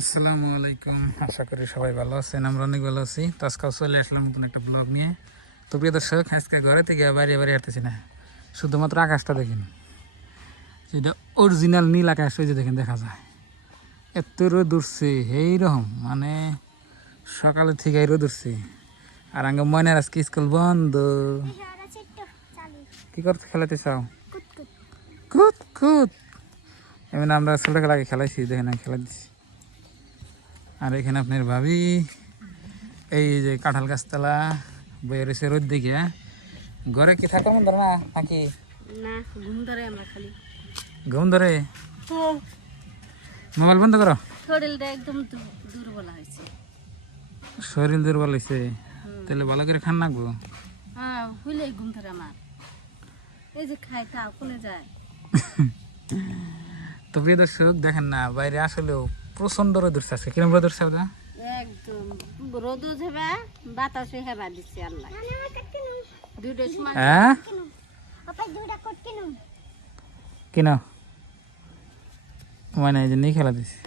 আসসালামু আলাইকুম। আশা করি সবাই ভালো আছেন আমরা অনেক ভালো আছি। তো আজকাল চলে আসলাম নতুন একটা ব্লগ নিয়ে। তো প্রিয় দর্শক আজকে ঘরে থেকে বাইরে বাইরে হাঁটতেছি না। শুধুমাত্র আকাশটা দেখেন। যেটা অরিজিনাল নীল আকাশ ওই যে দেখেন দেখা যায়। এত রোদ উঠছে এইরকম মানে সকালে থেকে রোদ উঠছে। আর আগে ময়নার আজকে স্কুল বন্ধ। কি করতে খেলাতে চাও? কুত কুত এমনি আমরা ছোটো আগে খেলাইছি দেখেন খেলা দিচ্ছি আর এখানে আপনার ভাবি এই যে কাঁঠাল গাছতলা বয়ে রয়েছে রোদ দিকে ঘরে কি থাকার মন ধরে না নাকি? ঘুম ধরে আমরা খালি। ঘুম ধরে? মোবাইল বন্ধ করো। শরীরটা একদম দুর্বল হয়েছে। শরীর দুর্বল হয়েছে? তাহলে ভালো করে খান নাকবো হ্যাঁ হইলে ঘুম ধরে আমার। এই যে খাই তা কোনে যায়। তো প্রিয় দর্শক দেখেন না বাইরে আসলেও প্রচণ্ড রোদ উঠছে আজকে। কিরম রোদ উঠছে দাদা একদম রোদও যাবে বাতাসে হেবা দিচ্ছে আল্লাহ। দুইটার সময় হ্যাঁ? কিনা। মানে এই যে খেলা দিছি।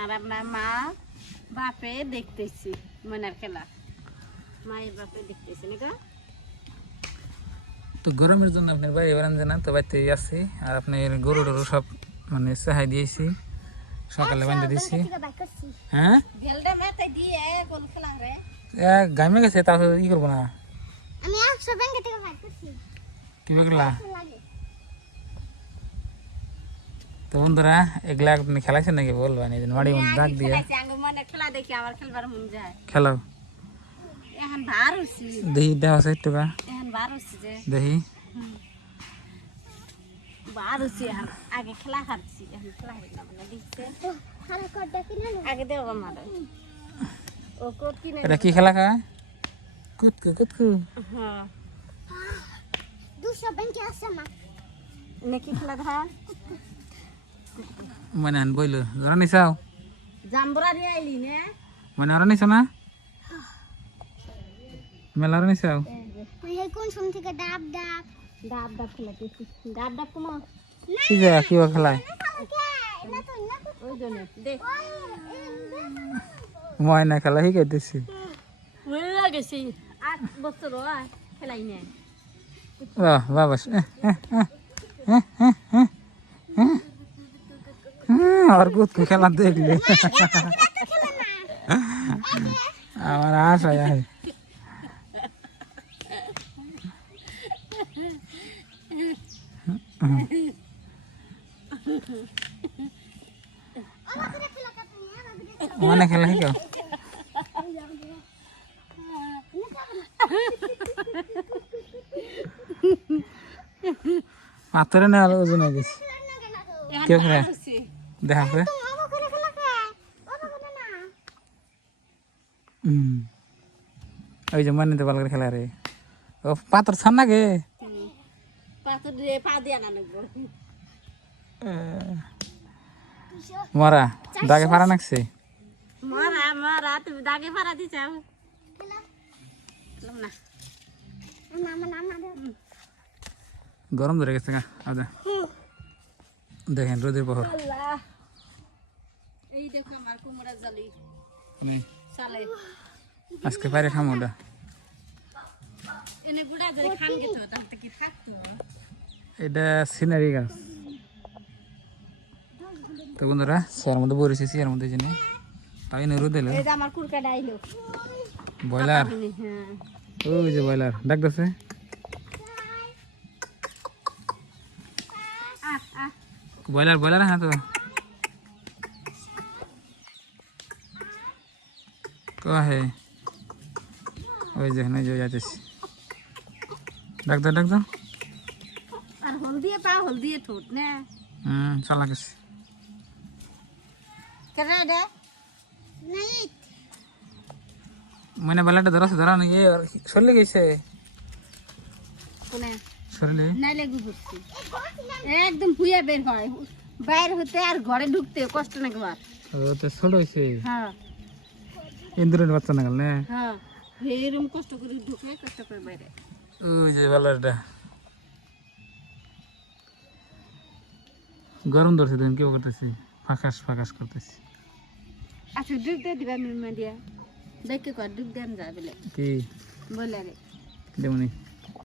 আর আপনার মা বাপে দেখতেছি মনার খেলা। মায়ের বাপে দেখতেছি না তো গরমের জন্য আপনার বাইরে বেড়ান না? তো বাড়িতে আছি। আর আপনার গরু টরু সব মানে চাহাই দিয়েছি। সকালে বান্ধে দিয়েছি হ্যাঁ বেলটা মাথায় দিয়ে গোল খেলা রে এ, গামে গেছে তারপর ই করব না আমি একশো ব্যাংকে থেকে ভাগ করছি কি করলা লাগে তো বন্ধুরা এগুলা আপনি খেলাইছেন নাকি বলবেন এই যে মাড়ি মধ্যে ডাক দিয়ে খেলাইছি আঙ্গ মনে খেলা দেখি আমার খেলবার মন যায় খেলাও এখন বার হচ্ছি দেখি দেওয়া আছে একটু বা, এখন বার হচ্ছি যে দেখি বার হচ্ছি এখন আগে খেলা খাচ্ছি এখন খেলা হই না মানে দেখছে খারাপ করতে কিনে নো আগে দেব আমার ও কোট কিনে এটা কি খেলা খায় কুতকু কুতকু হ্যাঁ দুশো ব্যাংকে আছে না নাকি খেলা ধর মানে আন বইলো ধরা নিছাও জাম্বরা দিয়ে আইলি নে মানে ওরা নিছ না মেলা ওরা নিছাও এই কোন সময় থেকে ডাব ডাব ডাব ডাব খেলাতেছি ডাব ডাব কুমা কি যা কি খেলায় ময়না খেলা শিখাইতেছি মনে হয় বাবা আর কুতকু খেলা দেখলে আমার আশা যায় মানে খেলা শিখাও পাথরে না আলো ওজন হয়ে গেছে কেউ খেলে দেখা করে বাবা করে খেলা খায় বাবা করে না হুম ওই যে মানে তো ভালো করে খেলা রে ও পাথর ছান না গে পাথর দিয়ে পা দিয়ে আনা লাগবো। মরা দাগে ফারা নাকছে? মরা মরা তুমি দাগে ফারা দিছাও না না। না গরম ধরে গেছে গা আদা। দেখেন রোদের পহর। এই দেখো আমার কুমড়া জালি। চালে। আজকে বাইরে খামো ওটা। এনে বুড়া ধরে খান গেতো তাহলে কি থাকতো? এটা সিনারি গাছ। তো বন্ধুরা চেয়ার মধ্যে বসেছি চেয়ার মধ্যে জেনে তাই না রোদ এলো। এই যে আমার কুরকা ডাইলো। ব্রয়লার? হ্যাঁ। ওই যে আহ আহ। ব্রয়লার ব্রয়লার হ্যাঁ তো। কহে। ওই যে যাইতেছি। ডাক দাও ডাক দাও আর হলদি পা হলদি ঠোঁট না। হুম চালা গেছে রে? নাই মানে বেলাটা ধরাছে ধরা নাকি শরীরে গেছে। কোনে? একদম হুইয়া বের হয়। বাইর হতে আর ঘরে ঢুকতে কষ্ট না ঘর ও তো ছোট হ্যাঁ। ইন্দুরের বাচ্চা না গেল না। হ্যাঁ। এরম কষ্ট করে ঢুকে কষ্ট করে বাইরে। ওই যে বেলাটা গরম ধরছে দেখুন কেউ করতেছি? ফাঁকাস ফাঁকাস করতেছি। আচ্ছা ডুব দিয়ে দিবা মিমা দিয়া দেখে কর ডুব দেন যা বলে। কি? বলে রে। দেবনি।